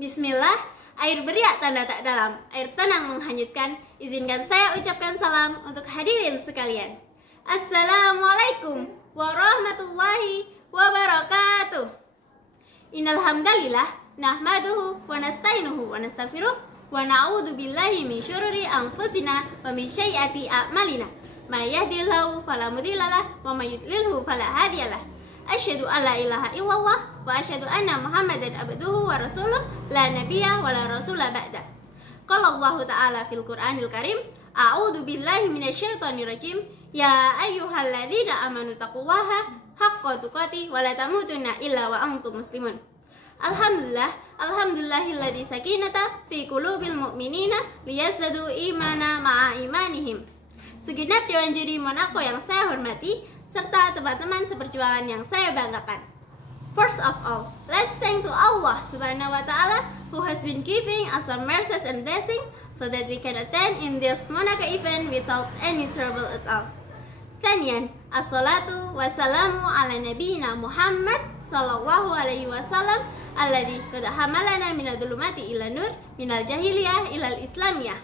Bismillah, air beriak tanda tak dalam, air tenang menghanyutkan. Izinkan saya ucapkan salam untuk hadirin sekalian. Assalamualaikum warahmatullahi wabarakatuh. Innal hamdalillah nahmaduhu wa nasta'inuhu wa nastaghfiruh wa na'udzu billahi min syururi anfusina wa min sayyiati a'malina. May yahdihillahu fala mudhillalah wa may yudlilhu fala hadiyalah. Asyhadu an la ilaha illallah wa asyhadu anna Muhammadan abduhu wa rasuluh la nabiyya wa la rasula ba'da. Qala Allah Ta'ala fil Qur'anil Karim, a'udzu billahi minasyaitonir rajim. Ya ayyuhalladzina amanu taqullaha haqqa tuqatih wa la tamutunna illa wa antum muslimun. Alhamdulillahilladzi sakinata fi qulubil mu'minina liyazdadu imana ma'a imanihim. Segenap dewan juri Monaco yang saya hormati, serta teman-teman seperjuangan yang saya banggakan. First of all, let's thank to Allah Subhanahu wa Ta'ala who has been giving us some mercies and blessing so that we can attend in this Monaco event without any trouble at all. Thaniyan, as-salatu wassalamu ala nabiyina Muhammad sallallahu alaihi wasallam alladhi qad hamalana minal dhulumati ila nur minal jahiliyah ilal islamiyah.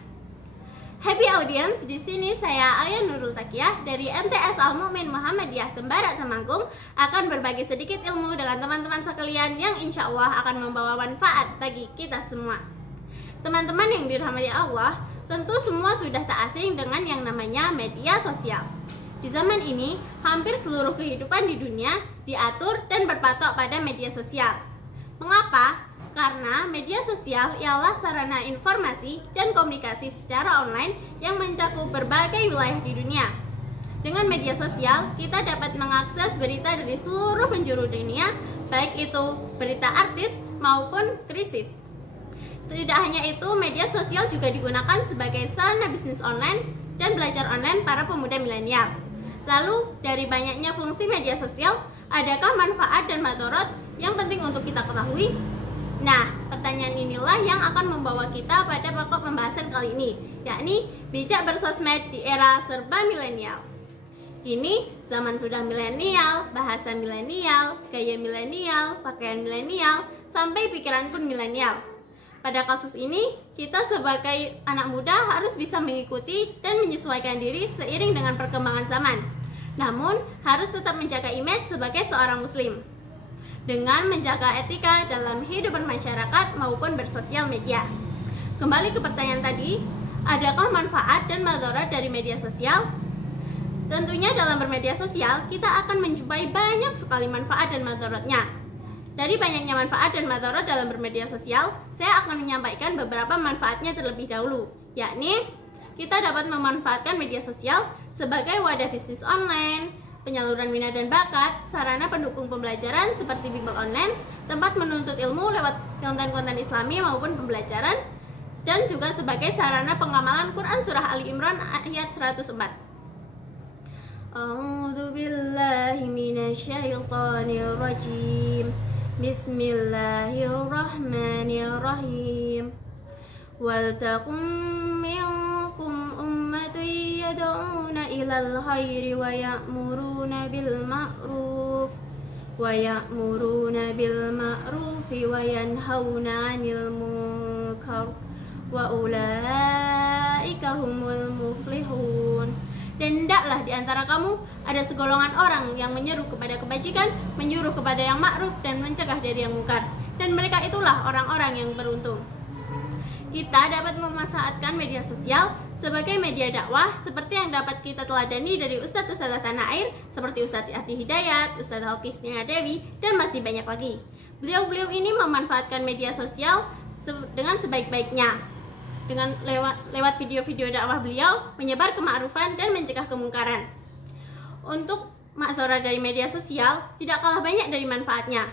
Happy audience, di sini saya Alia Nurul Takiyah dari MTS Al Mukmin Muhammadiyah Tembara Temanggung akan berbagi sedikit ilmu dengan teman-teman sekalian yang insya Allah akan membawa manfaat bagi kita semua. Teman-teman yang dirahmati Allah, tentu semua sudah tak asing dengan yang namanya media sosial. Di zaman ini, hampir seluruh kehidupan di dunia diatur dan berpatok pada media sosial. Mengapa? Karena media sosial ialah sarana informasi dan komunikasi secara online yang mencakup berbagai wilayah di dunia. Dengan media sosial, kita dapat mengakses berita dari seluruh penjuru dunia, baik itu berita artis maupun krisis. Tidak hanya itu, media sosial juga digunakan sebagai sarana bisnis online dan belajar online para pemuda milenial. Lalu, dari banyaknya fungsi media sosial, adakah manfaat dan madharat yang penting untuk kita ketahui? Nah, pertanyaan inilah yang akan membawa kita pada pokok pembahasan kali ini, yakni bijak bersosmed di era serba milenial. Kini, zaman sudah milenial, bahasa milenial, gaya milenial, pakaian milenial, sampai pikiran pun milenial. Pada kasus ini, kita sebagai anak muda harus bisa mengikuti dan menyesuaikan diri seiring dengan perkembangan zaman. Namun, harus tetap menjaga image sebagai seorang muslim dengan menjaga etika dalam hidup bermasyarakat maupun bersosial media. Kembali ke pertanyaan tadi, adakah manfaat dan madharat dari media sosial? Tentunya dalam bermedia sosial, kita akan menjumpai banyak sekali manfaat dan madharatnya. Dari banyaknya manfaat dan madharat dalam bermedia sosial, saya akan menyampaikan beberapa manfaatnya terlebih dahulu, yakni kita dapat memanfaatkan media sosial sebagai wadah bisnis online, penyaluran minat dan bakat, sarana pendukung pembelajaran seperti bimbel online, tempat menuntut ilmu lewat konten-konten islami maupun pembelajaran, dan juga sebagai sarana pengamalan Quran Surah Ali Imran ayat 104. A'udzu billahi minasyaitonir rajim. Bismillahirrahmanirrahim. Wal taqum minkum ummatun yad'una ilal khairi wa ya'muruna bil ma'ruf wa yanhauna 'anil munkar wa ulaika humul muflihun. Dan hendaklah di antara kamu ada segolongan orang yang menyeru kepada kebajikan, menyuruh kepada yang ma'ruf dan mencegah dari yang mungkar, dan mereka itulah orang-orang yang beruntung. Kita dapat memanfaatkan media sosial sebagai media dakwah seperti yang dapat kita teladani dari Ustadz-Ustadzah tanah air seperti Ustadz Ardi Hidayat, Ustadz Hokis Dewi, dan masih banyak lagi. Beliau-beliau ini memanfaatkan media sosial dengan sebaik-baiknya. Dengan lewat video-video dakwah beliau menyebar kema'rufan dan mencegah kemungkaran. Untuk madharat dari media sosial tidak kalah banyak dari manfaatnya.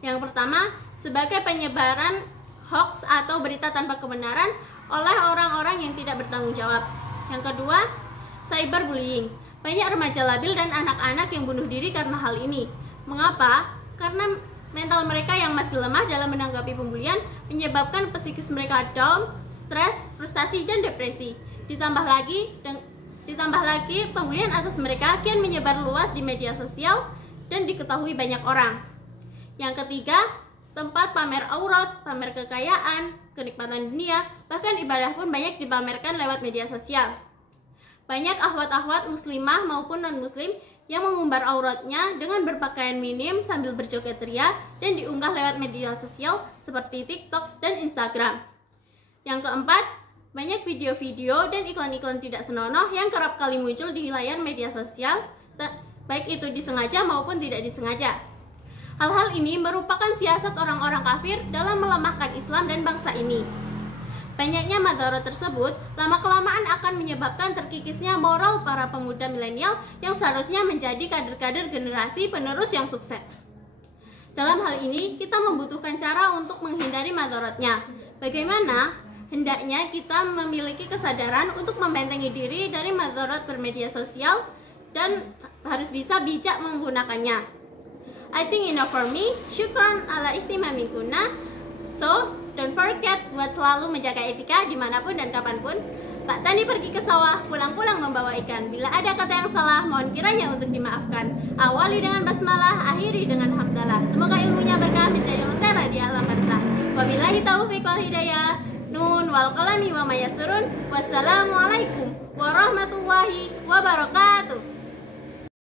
Yang pertama, sebagai penyebaran hoax atau berita tanpa kebenaran oleh orang-orang yang tidak bertanggung jawab. Yang kedua, cyberbullying. Banyak remaja labil dan anak-anak yang bunuh diri karena hal ini. Mengapa? Karena mental mereka yang masih lemah dalam menanggapi pembulian menyebabkan psikis mereka down, stres, frustasi, dan depresi. Ditambah lagi pembulian atas mereka kian menyebar luas di media sosial dan diketahui banyak orang. Yang ketiga, tempat pamer aurat, pamer kekayaan, kenikmatan dunia, bahkan ibadah pun banyak dipamerkan lewat media sosial. Banyak akhwat-akhwat muslimah maupun non-muslim yang mengumbar auratnya dengan berpakaian minim sambil berjoget ria dan diunggah lewat media sosial seperti TikTok dan Instagram. Yang keempat, banyak video-video dan iklan-iklan tidak senonoh yang kerap kali muncul di layar media sosial, baik itu disengaja maupun tidak disengaja. Hal-hal ini merupakan siasat orang-orang kafir dalam melemahkan Islam dan bangsa ini. Banyaknya madarat tersebut lama-kelamaan akan menyebabkan terkikisnya moral para pemuda milenial yang seharusnya menjadi kader-kader generasi penerus yang sukses. Dalam hal ini, kita membutuhkan cara untuk menghindari madaratnya. Bagaimana? Hendaknya kita memiliki kesadaran untuk membentengi diri dari madarat bermedia sosial dan harus bisa bijak menggunakannya. I think enough for me. Syukran ala ihtimamikunna. So, don't forget buat selalu menjaga etika dimanapun dan kapanpun. Pak Tani pergi ke sawah, pulang-pulang membawa ikan. Bila ada kata yang salah, mohon kiranya untuk dimaafkan. Awali dengan basmalah, akhiri dengan hamdalah. Semoga ilmunya berkah menjadi lentera di alam barzakh. Wabillahi taufiq wal hidayah. Nun wal qalami wa ma yasrun. Wassalamualaikum warahmatullahi wabarakatuh.